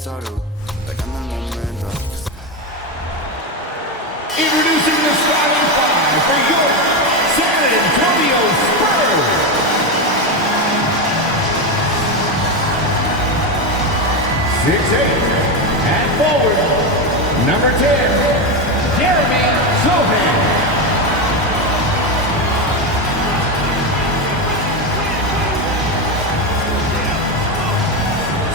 salud, pegando el momento. Introducing the starting five for your San Antonio Spurs. 6'8", at forward, number 10, Jeremy Sohan.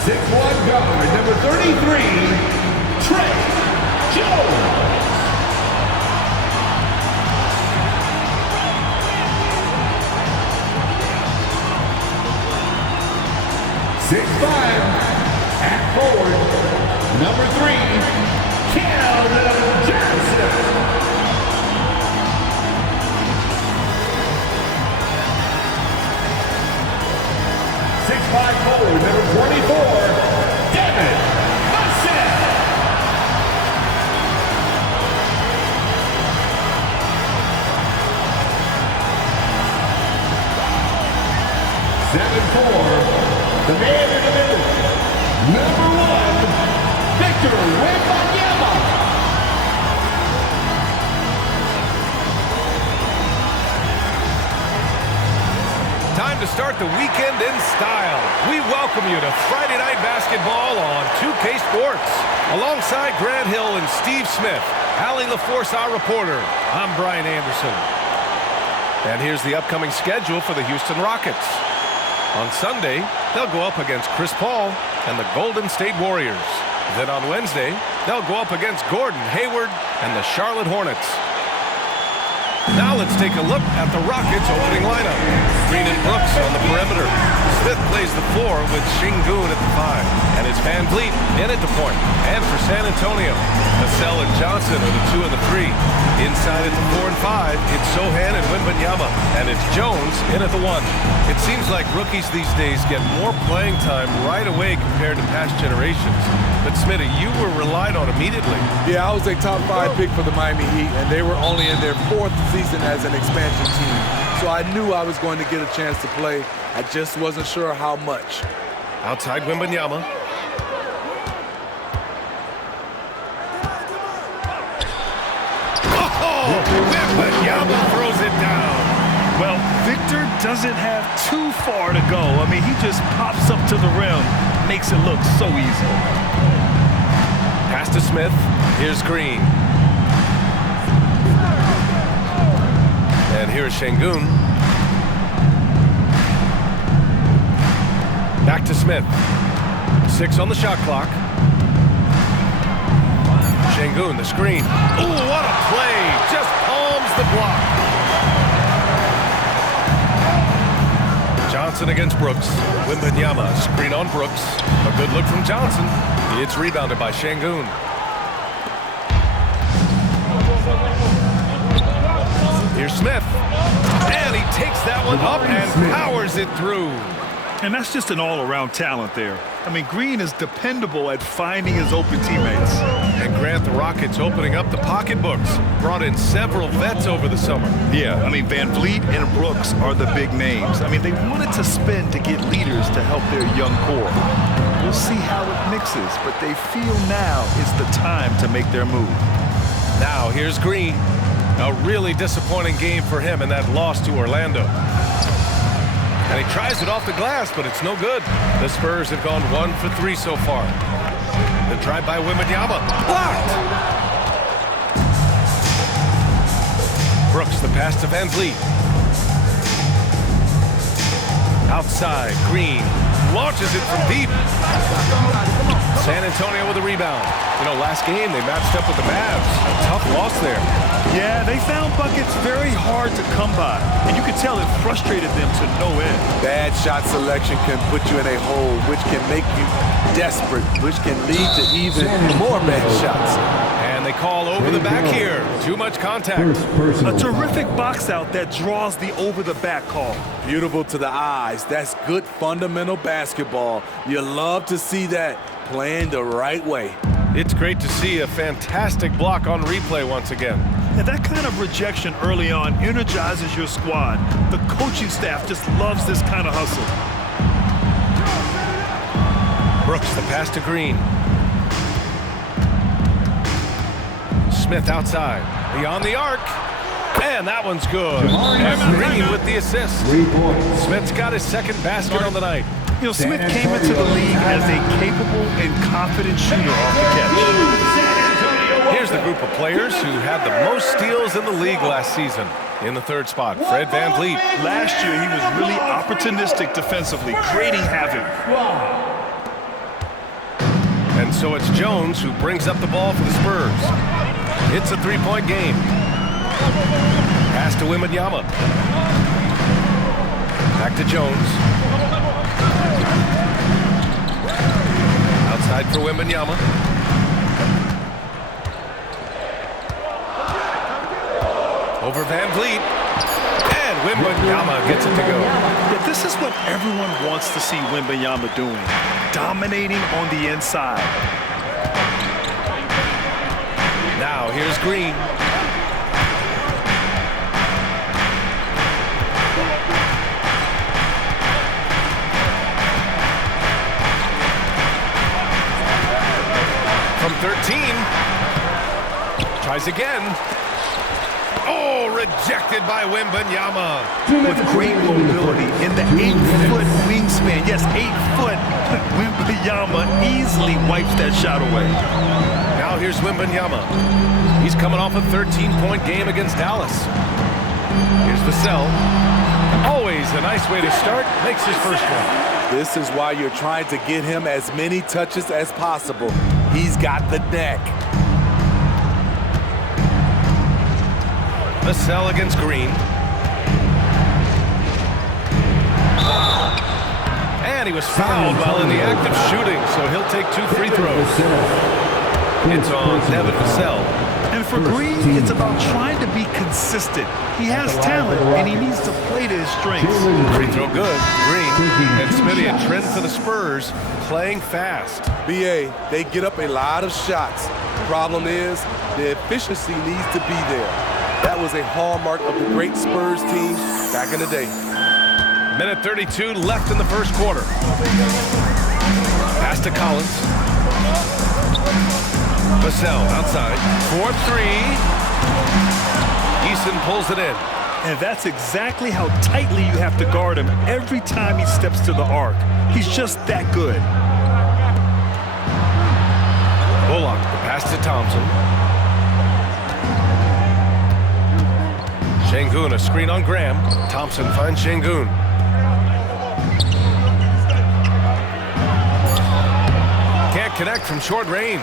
6'1" guard, number 33, Trey Jones. 6'5", at forward, number 3, Keldon Johnson. 6'5" forward, number 24, Devin Vassell. 7'4", the man in the middle, number 1, Victor Wembanyama. Time to start the weekend in style. We welcome you to Friday Night Basketball on 2K Sports. Alongside Grant Hill and Steve Smith, Allie LaForce, our reporter, I'm Brian Anderson. And here's the upcoming schedule for the Houston Rockets. On Sunday, they'll go up against Chris Paul and the Golden State Warriors. Then on Wednesday, they'll go up against Gordon Hayward and the Charlotte Hornets. Now let's take a look at the Rockets' opening lineup. Green and Brooks on the perimeter. Smith plays the 4 with Şengün at the 5. And it's Van Vliet in at the point. And for San Antonio, Vassell and Johnson are the 2 and the 3. Inside at the 4 and 5, it's Sohan and Wembanyama. And it's Jones in at the 1. It seems like rookies these days get more playing time right away compared to past generations. But Smitty, you were relied on immediately. Yeah, I was a top 5 pick for the Miami Heat, and they were only in their 4th season as an expansion team. So I knew I was going to get a chance to play. I just wasn't sure how much. Outside Wembanyama. Oh, Wembanyama throws it down. Well, Victor doesn't have too far to go. I mean, he just pops up to the rim, makes it look so easy. Pass to Smith. Here's Green. And here's Şengün. Back to Smith. 6 on the shot clock. Şengün, the screen. Ooh, what a play! Just palms the block. Johnson against Brooks. Wembanyama, screen on Brooks. A good look from Johnson. It's rebounded by Şengün. Here's Smith. And he takes that one up and powers it through. And that's just an all-around talent there. I mean, Green is dependable at finding his open teammates. And Grant, the Rockets opening up the pocketbooks. Brought in several vets over the summer. Yeah, I mean, Van Vliet and Brooks are the big names. I mean, they wanted to spend to get leaders to help their young core. We'll see how it mixes, but they feel now is the time to make their move. Now, here's Green. A really disappointing game for him in that loss to Orlando. And he tries it off the glass, but it's no good. The Spurs have gone 1 for 3 so far. The drive by Wembanyama. Blocked! Brooks, the pass to Van Vliet. Outside, Green launches it from deep. San Antonio with a rebound. You know, last game they matched up with the Mavs. A tough loss there. Yeah, they found buckets very hard to come by. And you could tell it frustrated them to no end. Bad shot selection can put you in a hole, which can make you desperate, which can lead to even more bad shots. And they call over the back here. Too much contact. A terrific box out that draws the over-the-back call. Beautiful to the eyes. That's good fundamental basketball. You love to see that playing the right way. It's great to see a fantastic block on replay once again. And that kind of rejection early on energizes your squad. The coaching staff just loves this kind of hustle. Brooks, the pass to Green. Smith outside. Beyond the arc. And that one's good. And Green with the assist. 3 points. Smith's got his second basket on the night. You know, Smith came into the league as a capable and confident shooter off the catch. Here's the group of players who had the most steals in the league last season. In the third spot, Fred VanVleet. Last year, he was really opportunistic defensively, creating havoc. And so it's Jones who brings up the ball for the Spurs. It's a three-point game. Pass to Wembanyama. Back to Jones. Outside for Wembanyama. Over VanVleet. And Wembanyama gets it to go. Yeah, this is what everyone wants to see Wembanyama doing. Dominating on the inside. Now here's Green. From 13. Tries again. Oh, rejected by Wembanyama. With great mobility in the 8-foot wingspan. Yes, 8 foot. Wembanyama easily wipes that shot away. Now here's Wembanyama. He's coming off a 13-point game against Dallas. Here's Vassell. Always a nice way to start. Makes his first one. This is why you're trying to get him as many touches as possible. He's got the neck. Vassell against Green. And he was fouled while in the act of shooting, so he'll take 2 free throws. It's on Devin Vassell. And for Green, it's about trying to be consistent. He has talent, and he needs to play to his strengths. Free throw good. Green and Smitty, a trend for the Spurs, playing fast. BA, they get up a lot of shots. Problem is, the efficiency needs to be there. That was a hallmark of the great Spurs team back in the day. Minute 32 left in the first quarter. Pass to Collins. Vassell outside. 4-3. Eason pulls it in. And that's exactly how tightly you have to guard him every time he steps to the arc. He's just that good. Bullock, the pass to Thompson. Şengün, a screen on Graham. Thompson finds Şengün. Can't connect from short range.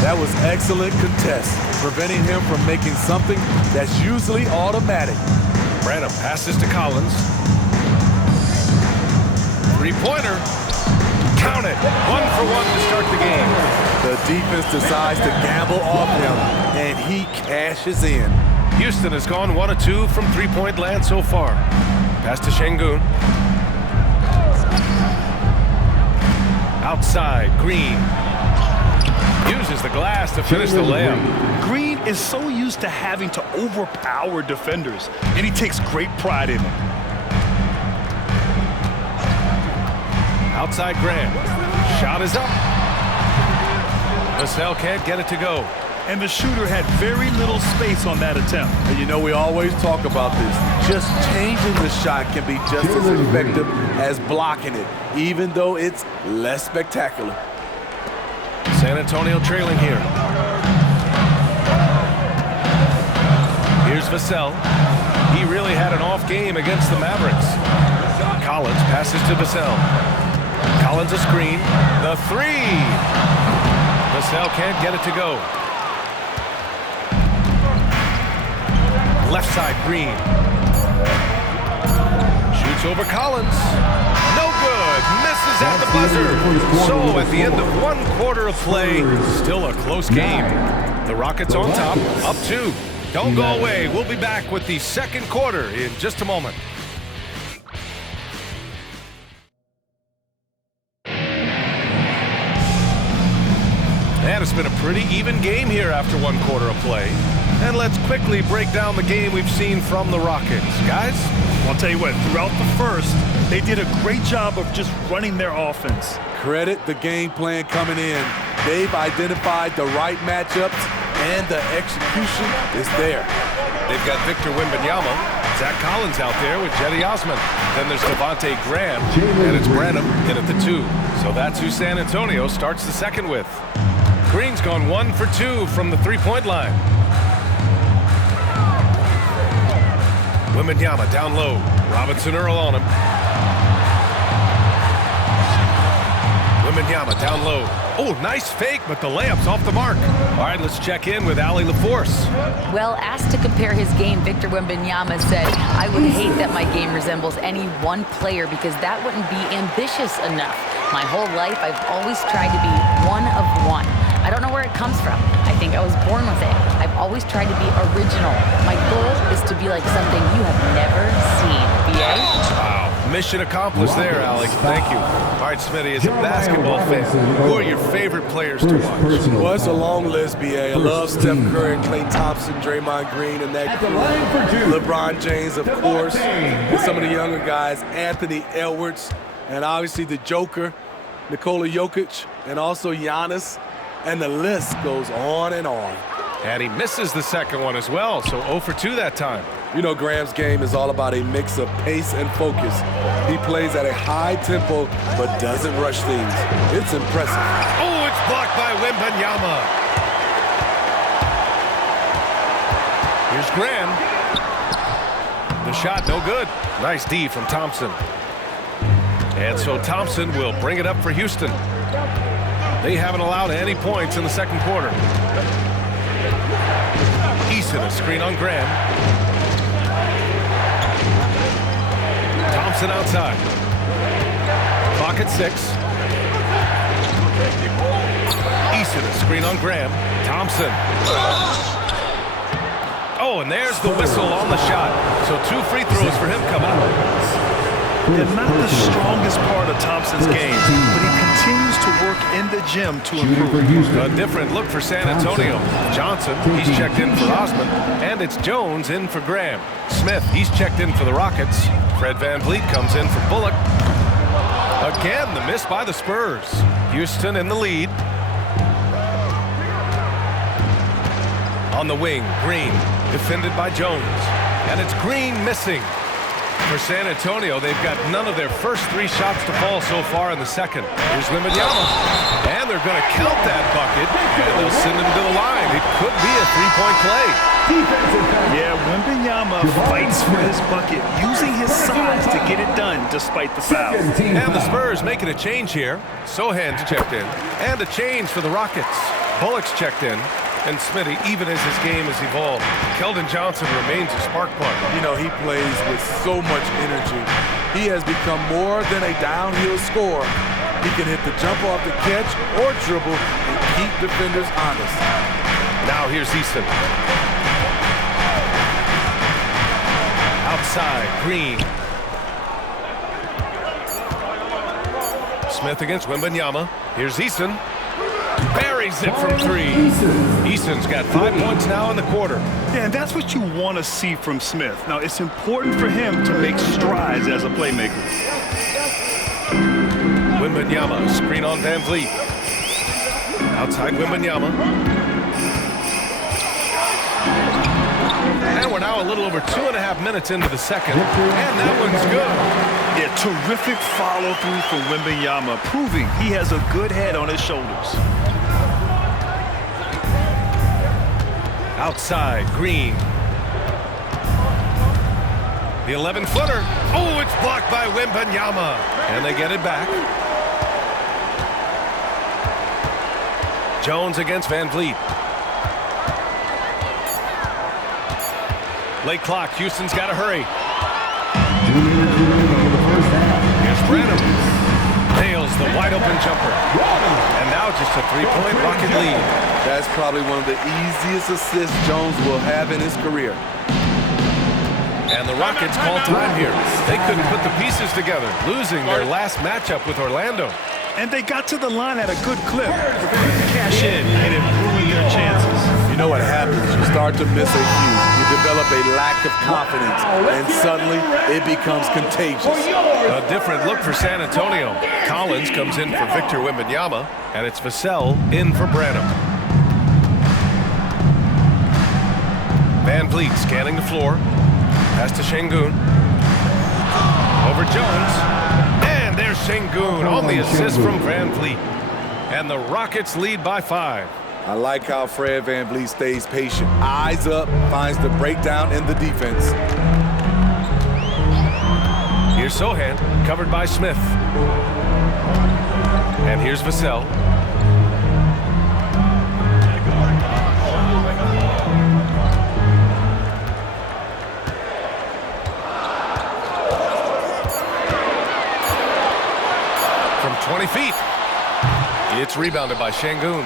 That was excellent contest, preventing him from making something that's usually automatic. Branham passes to Collins. Three-pointer. Count it. 1 for 1 to start the game. The defense decides to gamble off him, and he cashes in. Houston has gone 1 of 2 from three-point land so far. Pass to Şengün. Outside, Green. Uses the glass to finish the layup. Green is so used to having to overpower defenders, and he takes great pride in it. Outside Graham. Shot is up. Vassell can't get it to go. And the shooter had very little space on that attempt. And you know, we always talk about this. Just changing the shot can be just as effective as blocking it, even though it's less spectacular. San Antonio trailing here. Here's Vassell. He really had an off game against the Mavericks. Collins passes to Vassell. Collins a screen. The three. Vassell can't get it to go. Left side, Green. Shoots over Collins. No good. Misses at the buzzer. So at the end of 1 quarter of play, still a close game. The Rockets on top, up 2. Don't go away. We'll be back with the second quarter in just a moment. And it's been a pretty even game here after 1 quarter of play. And let's quickly break down the game we've seen from the Rockets. Guys? I'll tell you what, throughout the first, they did a great job of just running their offense. Credit the game plan coming in. They've identified the right matchups, and the execution is there. They've got Victor Wembanyama, Zach Collins out there with Jetty Osman. Then there's Devontae Graham, and it's Branham in at the 2. So that's who San Antonio starts the second with. Green's gone 1 for 2 from the three-point line. Wembanyama down low. Robinson Earl on him. Wembanyama down low. Oh, nice fake, but the layup's off the mark. All right, let's check in with Allie LaForce. Well, asked to compare his game, Victor Wembanyama said, "I would hate that my game resembles any one player because that wouldn't be ambitious enough. My whole life, I've always tried to be one of one. I don't know where it comes from. I think I was born with it. I've always tried to be original. My goal is to be like something you have never seen." BA? Wow. Mission accomplished there, Allie. Thank you. All right, Smitty, as a basketball fan, who are your favorite players to watch? Well, it's a long list, BA. I love Steph Curry, Klay Thompson, Draymond Green, and that crew. LeBron James, of course, and some of the younger guys, Anthony Edwards, and obviously the Joker, Nikola Jokic, and also Giannis, and the list goes on and on. And he misses the second one as well, so 0 for 2 that time. You know, Graham's game is all about a mix of pace and focus. He plays at a high tempo, but doesn't rush things. It's impressive. Oh, it's blocked by Wembanyama. Here's Graham. The shot, no good. Nice D from Thompson. And so Thompson will bring it up for Houston. They haven't allowed any points in the second quarter. Eason, a screen on Graham. Thompson outside. Clock at 6. Eason, a screen on Graham. Thompson. Oh, and there's the whistle on the shot. So 2 free throws for him coming up. They're not the strongest part of Thompson's game, but he continues to work in the gym to improve. A different look for San Antonio. Johnson, he's checked in for Osman, and it's Jones in for Graham. Smith, he's checked in for the Rockets. Fred VanVleet comes in for Bullock. Again, the miss by the Spurs. Houston in the lead. On the wing, Green, defended by Jones. And it's Green missing. For San Antonio, they've got none of their first 3 shots to fall so far in the second. Here's Wembanyama. And they're going to count that bucket, and they'll send him to the line. It could be a 3-point play. Yeah, Wembanyama fights for his bucket, using his size to get it done despite the foul. And the Spurs making a change here. Sohan's checked in. And a change for the Rockets. Bullock's checked in. And Smitty, even as his game has evolved, Keldon Johnson remains a spark plug. You know, he plays with so much energy. He has become more than a downhill scorer. He can hit the jump off the catch or dribble and keep defenders honest. Now here's Easton. Outside, Green. Smith against Wembanyama. Here's Easton. Buries it from 3. Easton's got 5 points now in the quarter. Yeah, and that's what you want to see from Smith. Now, it's important for him to make strides as a playmaker. Wembanyama, screen on VanVleet. Outside Wembanyama. And we're now a little over 2.5 minutes into the second. And that one's good. Yeah, terrific follow-through from Wembanyama, proving he has a good head on his shoulders. Outside, Green. The 11-footer. Oh, it's blocked by Wembanyama. And they get it back. Jones against VanVleet. Late clock. Houston's got to hurry. Here's Branham. Nails the wide-open jumper. And now just a 3-point Rocket lead. That's probably one of the easiest assists Jones will have in his career. And the Rockets call time here. They couldn't put the pieces together, losing their last matchup with Orlando. And they got to the line at a good clip. Cash in, and it ruined their chances. You know what happens? You start to miss a few. You develop a lack of confidence, and suddenly it becomes contagious. A different look for San Antonio. Collins comes in for Victor Wembanyama, and it's Vassell in for Branham. Van Vliet scanning the floor. Pass to Şengün. Over Jones. And there's Şengün on the assist from Van Vliet. And the Rockets lead by 5. I like how Fred VanVleet stays patient. Eyes up, finds the breakdown in the defense. Here's Sohan, covered by Smith. And here's Vassell. From 20 feet. It's rebounded by Şengün.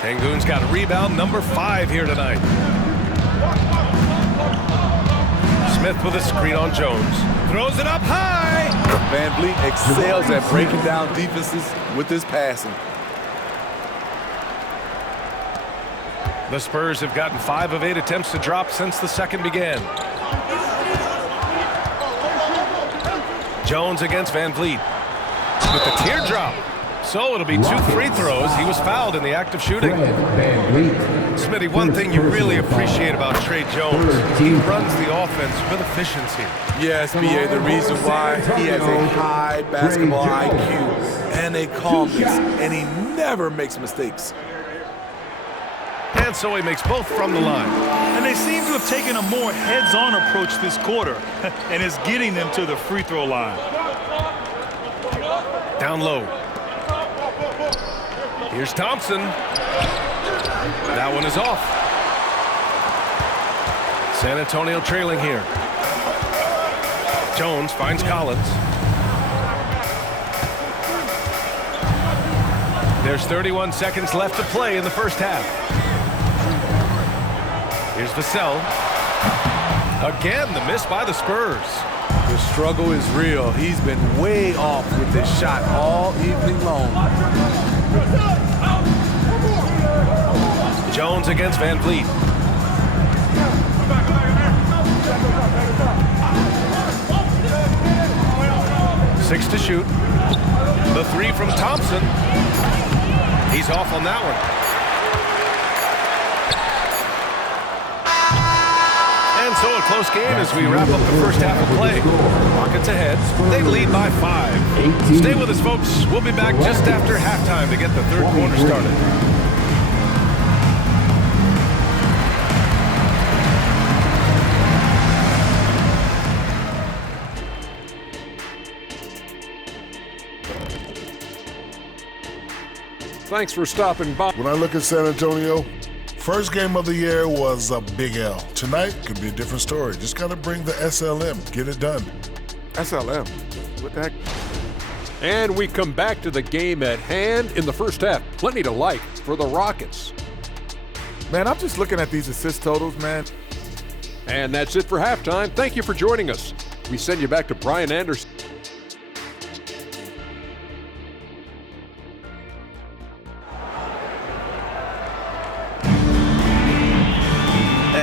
Şengün's got rebound number 5 here tonight. Smith with a screen on Jones. Throws it up high. VanVleet excels at breaking down defenses with his passing. The Spurs have gotten 5 of 8 attempts to drop since the second began. Jones against Van Vliet with the teardrop. So it'll be 2 free throws. He was fouled in the act of shooting. Smitty, one thing you really appreciate about Tre Jones, he runs the offense with efficiency. Yes, B.A., the reason why he has a high basketball IQ and a calmness, and he never makes mistakes. And so he makes both from the line. And they seem to have taken a more heads-on approach this quarter, and it's getting them to the free throw line. Down low. Here's Thompson. That one is off. San Antonio trailing here. Jones finds Collins. There's 31 seconds left to play in the first half. Here's Vassell. Again, the miss by the Spurs. The struggle is real. He's been way off with this shot all evening long. Jones against Van Vliet. Six to shoot. The 3 from Thompson. He's off on that one. And so a close game as we wrap up the first half of play. Rockets ahead. They lead by 5. Stay with us, folks. We'll be back just after halftime to get the third quarter started. Thanks for stopping by. When I look at San Antonio, first game of the year was a big L. Tonight could be a different story. Just got to bring the SLM, get it done. SLM? What the heck? And we come back to the game at hand in the first half. Plenty to like for the Rockets. Man, I'm just looking at these assist totals, man. And that's it for halftime. Thank you for joining us. We send you back to Brian Anderson.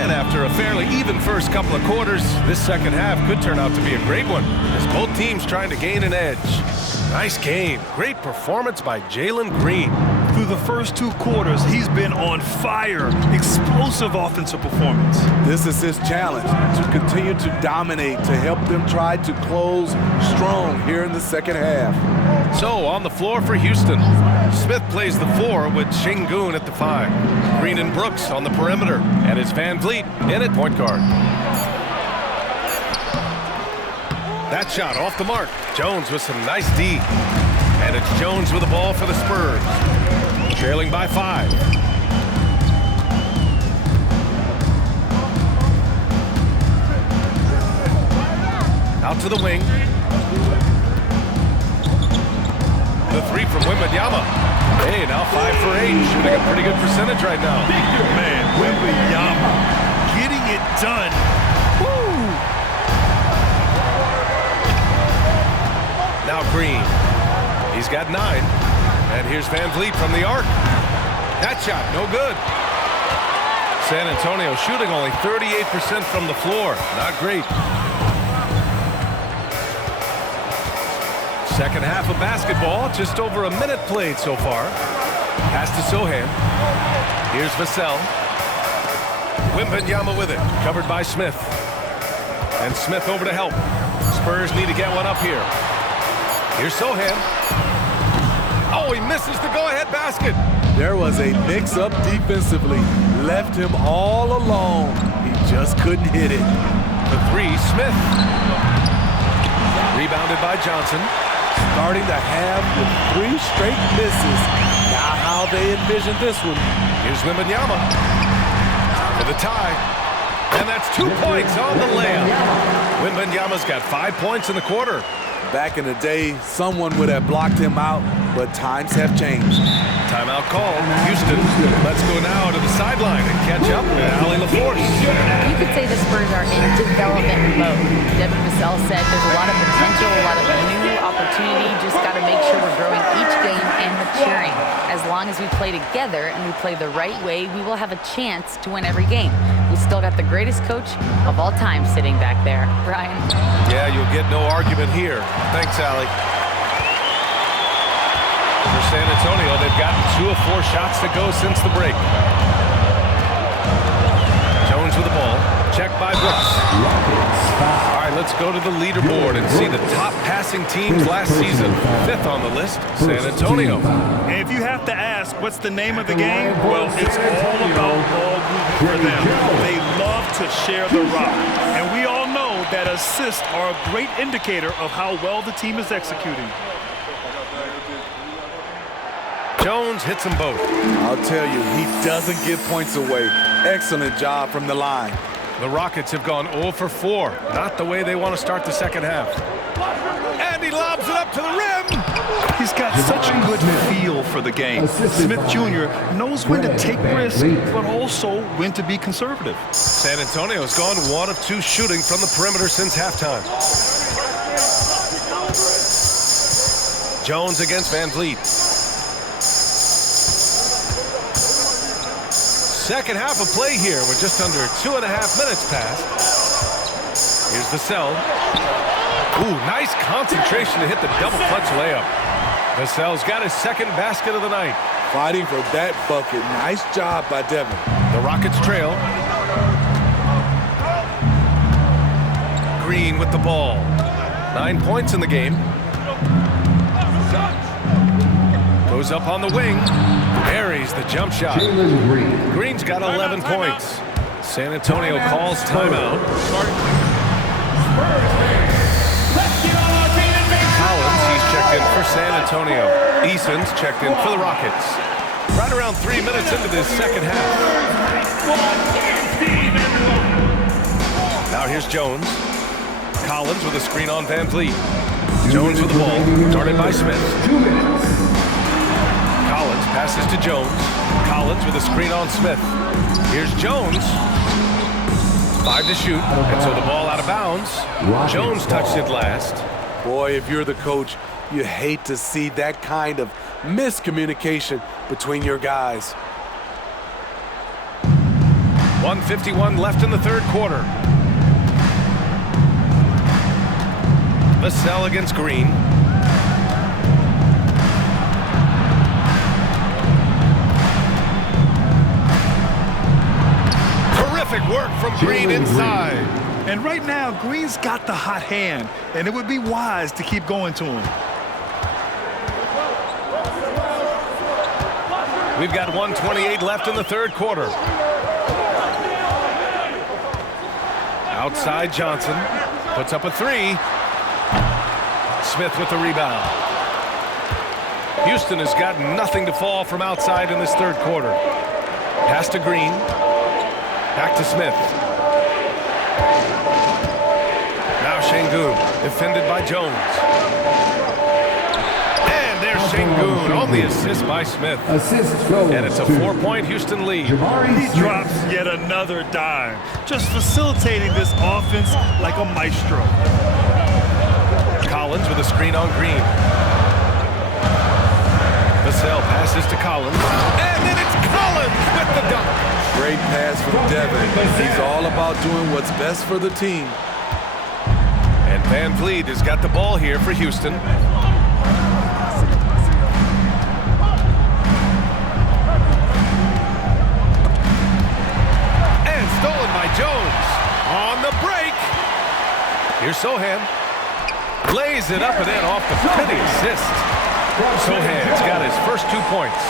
After a fairly even first couple of quarters, this second half could turn out to be a great one as both teams trying to gain an edge. Nice game. Great performance by Jalen Green. Through the first 2 quarters, he's been on fire. Explosive offensive performance. This is his challenge, to continue to dominate, to help them try to close strong here in the second half. So on the floor for Houston, Smith plays the 4 with Şengün at the 5. Green and Brooks on the perimeter, and it's Van Vliet in at point guard. That shot off the mark. Jones with some nice D. And it's Jones with the ball for the Spurs. Trailing by 5. Out to the wing. The 3 from Wembanyama. Hey, now 5 for 8. Shooting a pretty good percentage right now. Man, Wembanyama getting it done. Woo! Now Green. He's got 9. And here's Van Vliet from the arc. That shot, no good. San Antonio shooting only 38% from the floor. Not great. Second half of basketball, just over a minute played so far. Pass to Sohan. Here's Vassell. Wembanyama with it, covered by Smith. And Smith over to help. Spurs need to get one up here. Here's Sohan. Oh, he misses the go-ahead basket. There was a mix-up defensively. Left him all alone. He just couldn't hit it. The three, Smith. Rebounded by Johnson. Starting the half with 3 straight misses. Now how they envision this one. Here's Wembanyama for the tie. And that's 2 points on the layup. Wembanyama's got 5 points in the quarter. Back in the day, someone would have blocked him out, but times have changed. Timeout called. Houston, let's go now to the sideline and catch up with Allie LaForce. You could say the Spurs are in development mode. Devin Vassell said there's a lot of potential, a lot of new opportunity. Just got to make sure we're growing each game and maturing. As long as we play together and we play the right way, we will have a chance to win every game. We still got the greatest coach of all time sitting back there. Brian? Yeah, you'll get no argument here. Thanks, Allie. For San Antonio, they've gotten 2 of 4 shots to go since the break. Jones with the ball. Checked by Brooks. All right, let's go to the leaderboard and see the top passing teams last season. 5th on the list, San Antonio. And if you have to ask what's the name of the game, well, it's all about ball movement for them. They love to share the rock. And we all know that assists are a great indicator of how well the team is executing. Jones hits them both. I'll tell you, he doesn't give points away. Excellent job from the line. The Rockets have gone 0 for 4. Not the way they want to start the second half. And he lobs it up to the rim. He's got such a good feel for the game. Smith Jr. knows when to take risks, but also when to be conservative. San Antonio's gone 1 of 2 shooting from the perimeter since halftime. Jones against Van Vliet. Second half of play here. We're just under 2.5 minutes past. Here's Vassell. Ooh, nice concentration to hit the double clutch layup. Vassell's got his second basket of the night. Fighting for that bucket. Nice job by Devin. The Rockets trail. Green with the ball. 9 points in the game. Goes up on the wing. Buries the jump shot. Green's got 11 points. San Antonio calls timeout. Collins, he's checked in for San Antonio. Eason's checked in for the Rockets. Right around 3 minutes into this second half. Now here's Jones. Collins with a screen on Van Vliet. Jones with the ball. Guarded by Smith. Collins passes to Jones. Collins with a screen on Smith. Here's Jones. 5 to shoot. And so the ball out of bounds. Jones touched it last. Boy, if you're the coach, you hate to see that kind of miscommunication between your guys. 1:51 left in the third quarter. Vassell against Green. Terrific work from Green inside. And right now, Green's got the hot hand, and it would be wise to keep going to him. We've got 1:28 left in the third quarter. Outside Johnson. Puts up a 3. Smith with the rebound. Houston has got nothing to fall from outside in this third quarter. Pass to Green. Back to Smith. Now Şengün, defended by Jones. And there's Şengün on the assist by Smith. And it's a 4-point Houston lead. He drops yet another dime, just facilitating this offense like a maestro. Collins with a screen on Green. Vassell passes to Collins. And then it's Collins with the dunk. Great pass from Devin. He's all about doing what's best for the team. And Van Vliet has got the ball here for Houston. And stolen by Jones. On the break. Here's Sohan. Lays it up and in off the pretty assist. Sohan's got his first 2 points.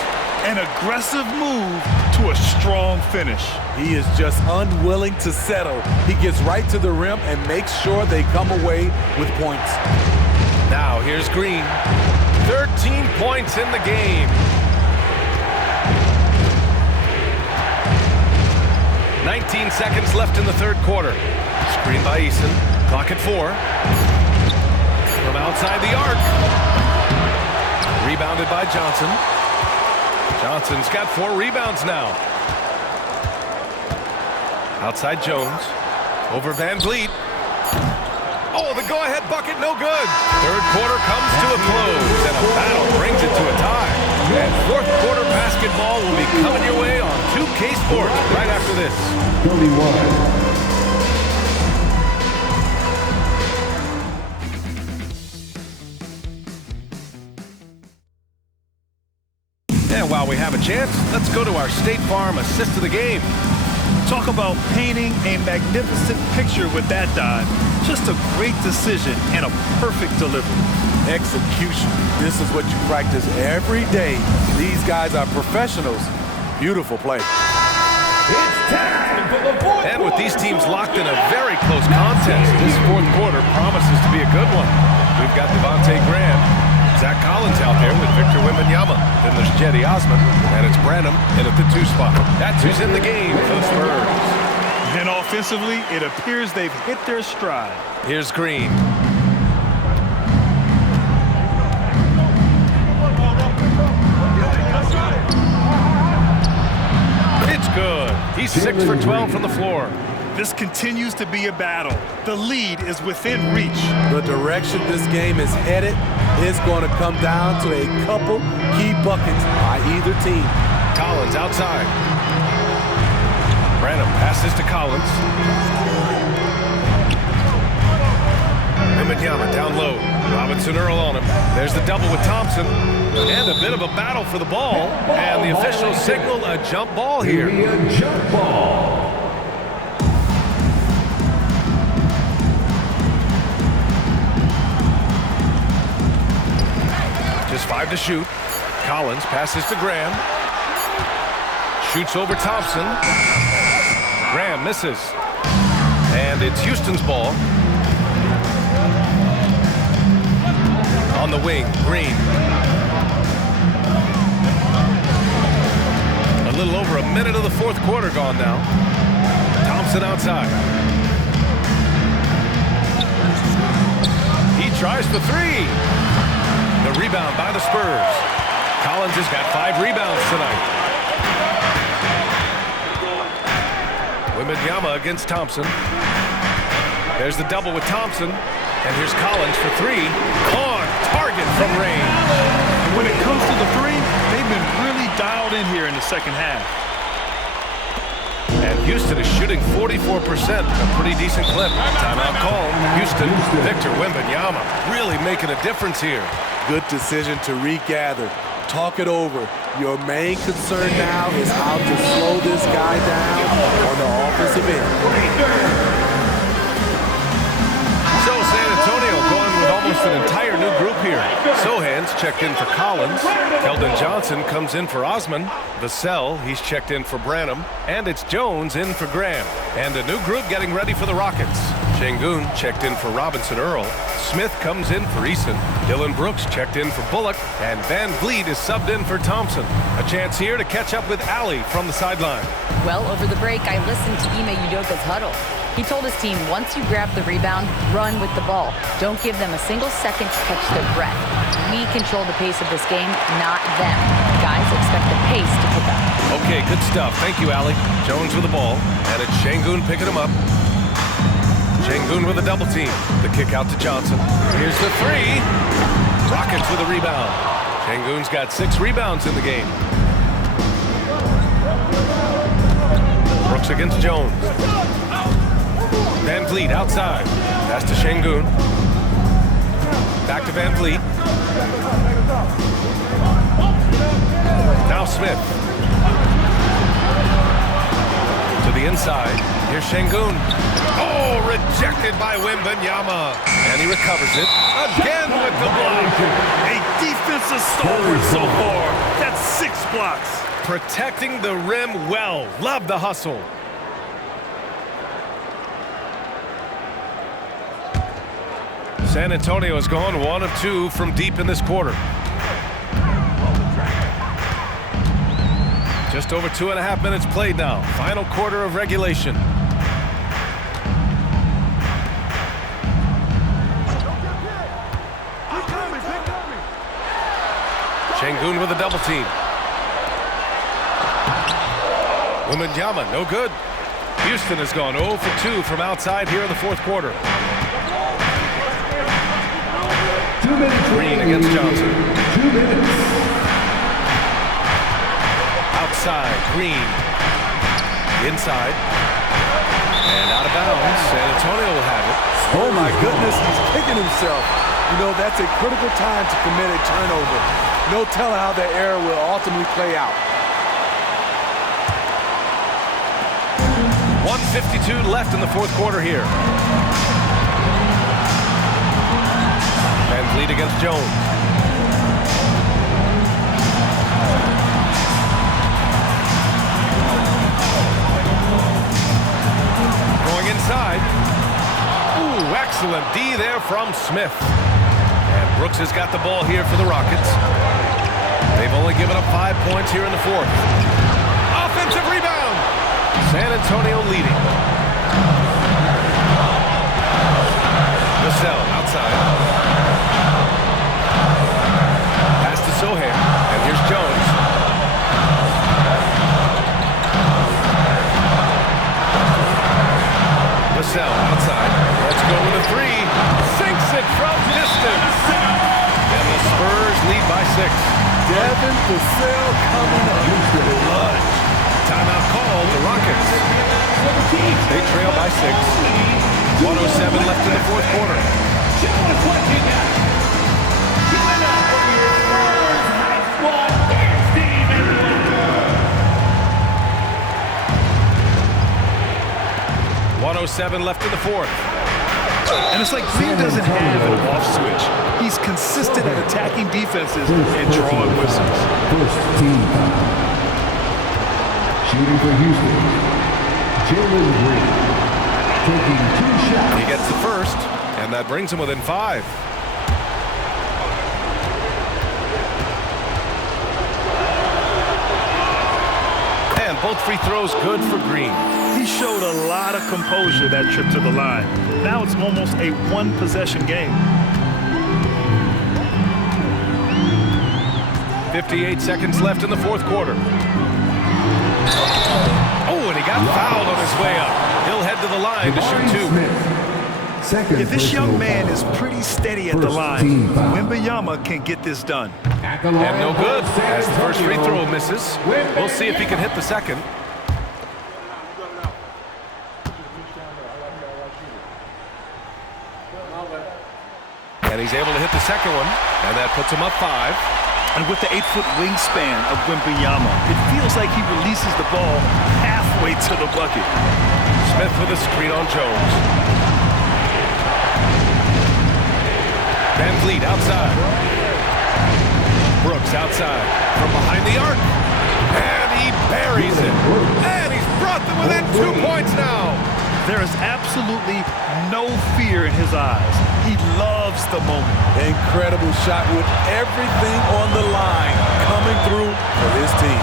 An aggressive move to a strong finish. He is just unwilling to settle. He gets right to the rim and makes sure they come away with points. Now here's Green. 13 points in the game. 19 seconds left in the third quarter. Screen by Eason. Clock at 4. From outside the arc. Rebounded by Johnson. Johnson's got 4 rebounds now. Outside Jones. Over Van Vliet. Oh, the go-ahead bucket, no good. Third quarter comes to a close, and a battle brings it to a tie. And fourth quarter basketball will be coming your way on 2K Sports right after this. 31. And while we have a chance, let's go to our State Farm assist of the game. Talk about painting a magnificent picture with that dive. Just a great decision and a perfect delivery. Execution. This is what you practice every day. These guys are professionals. Beautiful play. It's time for the fourth And with these teams locked in a very close contest, this fourth quarter promises to be a good one. We've got Devontae Graham, Zach Collins out there with Victor Wembanyama. Then there's Cedi Osman, and it's Branham in at the 2 spot. That's who's in the game for the Spurs. And offensively, it appears they've hit their stride. Here's Green. It's good. He's 6 for 12 from the floor. This continues to be a battle. The lead is within reach. The direction this game is headed is going to come down to a couple key buckets by either team. Collins outside. Branham passes to Collins. Wembanyama down low. Robinson Earl on him. There's the double with Thompson. And a bit of a battle for the ball. And the officials signal a jump ball here. A jump ball. Just 5 to shoot. Collins passes to Graham. Shoots over Thompson. Graham misses. And it's Houston's ball. On the wing, Green. A little over a minute of the fourth quarter gone now. Thompson outside. He tries for 3. The rebound by the Spurs. Collins has got 5 rebounds tonight. Wembanyama against Thompson. There's the double with Thompson. And here's Collins for 3. On target from range. When it comes to the 3, they've been really dialed in here in the second half. And Houston is shooting 44%, a pretty decent clip. Timeout call. Houston, Victor Wembanyama really making a difference here. Good decision to regather. Talk it over. Your main concern now is how to slow this guy down on the offensive end. So San Antonio going with almost an entire new group here. Sohan's checked in for Collins. Keldon Johnson comes in for Osman. Vassell, he's checked in for Branham. And it's Jones in for Graham. And a new group getting ready for the Rockets. Şengün checked in for Robinson Earl. Smith comes in for Eason. Dylan Brooks checked in for Bullock. And Van Vliet is subbed in for Thompson. A chance here to catch up with Ali from the sideline. Well, over the break, I listened to Ime Udoka's huddle. He told his team, once you grab the rebound, run with the ball. Don't give them a single second to catch their breath. We control the pace of this game, not them. Guys, expect the pace to pick up. Okay, good stuff. Thank you, Ali. Jones with the ball. And it's Şengün picking him up. Şengün with a double team. The kick out to Johnson. Here's the 3. Rockets with a rebound. Şengün's got 6 rebounds in the game. Brooks Brooks against Jones. Van Vliet outside. Pass to Şengün. Back to Van Vliet. Now Smith. To the inside. Here's Şengün. Oh, rejected by Wembanyama. And he recovers it. Again with the block. A defensive stalwart so far. That's 6 blocks. Protecting the rim well. Love the hustle. San Antonio has gone 1 of 2 from deep in this quarter. Just over 2.5 minutes played now. Final quarter of regulation. Şengün with a double team. Wembanyama, no good. Houston has gone 0 for 2 from outside here in the fourth quarter. 2 minutes. Green against Johnson. 2 minutes. Outside, Green. Inside. And out of bounds. San Antonio will have it. Oh my goodness, he's kicking himself. You know, that's a critical time to commit a turnover. No telling how that error will ultimately play out. 1:52 left in the fourth quarter here. Van Vliet against Jones. Going inside. Ooh, excellent D there from Smith. And Brooks has got the ball here for the Rockets. They've only given up 5 points here in the fourth. Offensive rebound. San Antonio leading. Vassell outside. Pass to Sohair. And here's Jones. Vassell outside. Let's go with a 3. Sinks it from distance. And the Spurs lead by 6. Devin Vassell coming up. Lunge. Timeout called the Rockets. They trail by 6. 1:07 left in the fourth quarter. .107 left in the fourth. And it's like Green doesn't have an off switch. He's consistent at attacking defenses and drawing whistles. First team foul. Shooting for Houston, Jalen Green. Taking 2 shots. He gets the first, and that brings him within 5. And both free throws good for Green. He showed a lot of composure that trip to the line. Now it's almost a 1-possession game. 58 seconds left in the fourth quarter. Oh, and he got fouled on his way up. He'll head to the line to shoot 2. Second. Yeah, this young man is pretty steady at the line. Wembanyama can get this done. And no good, as the first free throw misses. We'll see if he can hit the second. And he's able to hit the second one, and that puts him up 5. And with the 8-foot wingspan of Wembanyama, it feels like he releases the ball halfway to the bucket. Smith with a screen on Jones. Van Vliet outside. Brooks outside from behind the arc. And he buries it. And he's brought them within 2 points now. There is absolutely no fear in his eyes. He loves the moment. Incredible shot with everything on the line coming through for his team.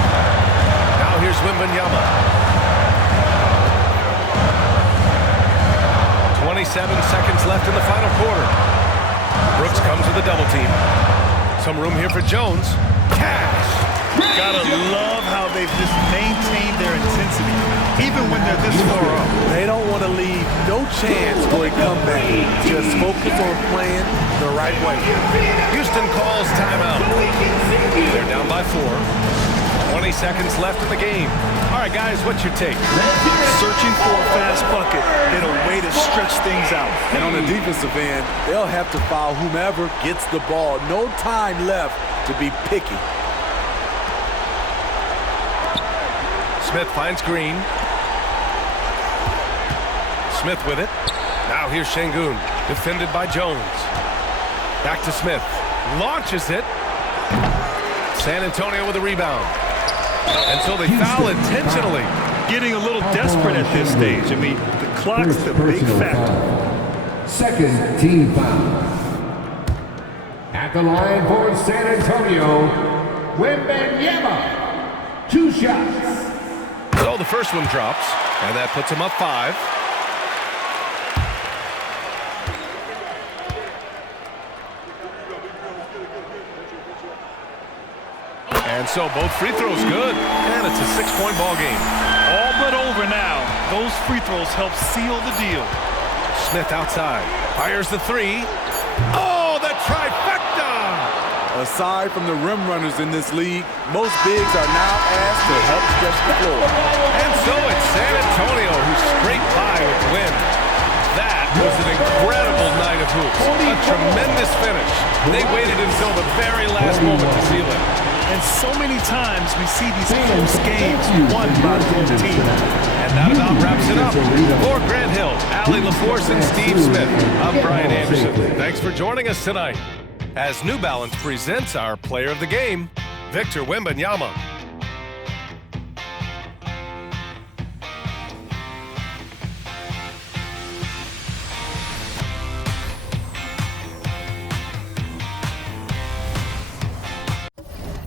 Now here's Wembanyama. 27 seconds left in the final quarter. Brooks comes with a double team. Some room here for Jones. Cash. Gotta love how they've just maintained their intensity, even when they're this far up. They don't want to leave no chance for a comeback. Just focus on playing the right way. Houston calls timeout. They're down by 4. 20 seconds left in the game. All right, guys, what's your take? Searching for a fast bucket and a way to stretch things out. And on the defensive end, they'll have to foul whomever gets the ball. No time left to be picky. Smith finds Green. Smith with it. Now here's Şengün, defended by Jones. Back to Smith. Launches it. San Antonio with a rebound. And so they foul intentionally. Getting a little desperate at this stage. I mean, the clock's the big factor. Second team foul. At the line for San Antonio, Wembanyama. 2 shots. So the first one drops, and that puts him up 5. And so both free throws good, and it's a 6-point ball game. All but over now. Those free throws help seal the deal. Smith outside, fires the 3. Oh, the trifecta! Aside from the rim runners in this league, most bigs are now asked to help stretch the floor. And so it's San Antonio who scraped by with the win. That was an incredible night of hoops. A tremendous finish. They waited until the very last moment to seal it. And so many times we see these close games won by the home team. And that about wraps it up. For Grant Hill, Allie LaForce, and Steve Smith, I'm Brian Anderson. Thanks for joining us tonight as New Balance presents our player of the game, Victor Wembanyama.